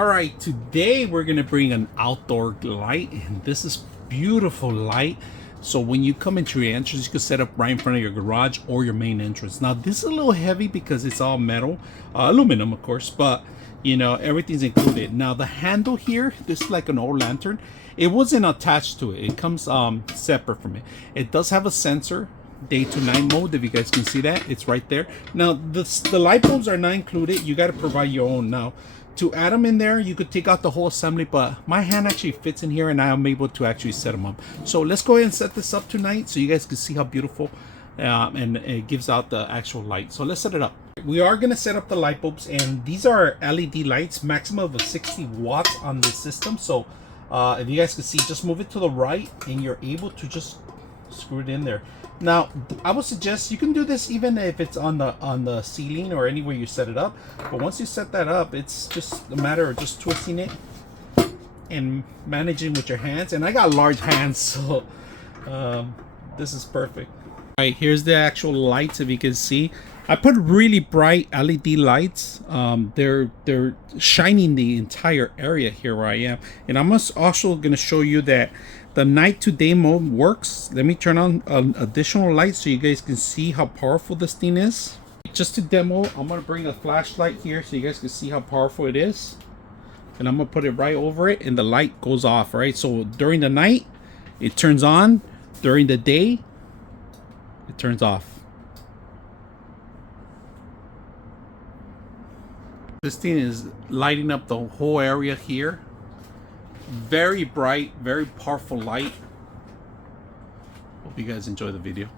All right, today we're gonna bring an outdoor light, and this is beautiful light. So when you come into your entrance, you can set up right in front of your garage or your main entrance. Now this is a little heavy because it's all metal, aluminum of course, but you know, everything's included. Now the handle here, this is like an old lantern. It wasn't attached to it. It comes separate from it. It does have a sensor, day to night mode, if you guys can see that. It's right there. Now the light bulbs are not included. You got to provide your own. Now to add them in there, you could take out the whole assembly, but my hand actually fits in here and I am able to actually set them up. So let's go ahead and set this up tonight so you guys can see how beautiful and it gives out the actual light. So let's set it up. We are going to set up the light bulbs, and these are LED lights, maximum of 60 watts on the system. So if you guys can see, just move it to the right and you're able to just screw it in there. Now I would suggest you can do this even if it's on the ceiling or anywhere you set it up, but once you set that up, it's just a matter of just twisting it and managing with your hands. And I got large hands, so this is perfect. All right, here's the actual lights. If you can see, I put really bright LED lights. They're shining the entire area here where I am. And I'm also going to show you that the night to day mode works. Let me turn on additional lights so you guys can see how powerful this thing is. Just to demo, I'm going to bring a flashlight here so you guys can see how powerful it is. And I'm going to put it right over it and the light goes off, right? So during the night, it turns on. During the day, it turns off. This thing is lighting up the whole area here. Very bright, very powerful light. Hope you guys enjoy the video.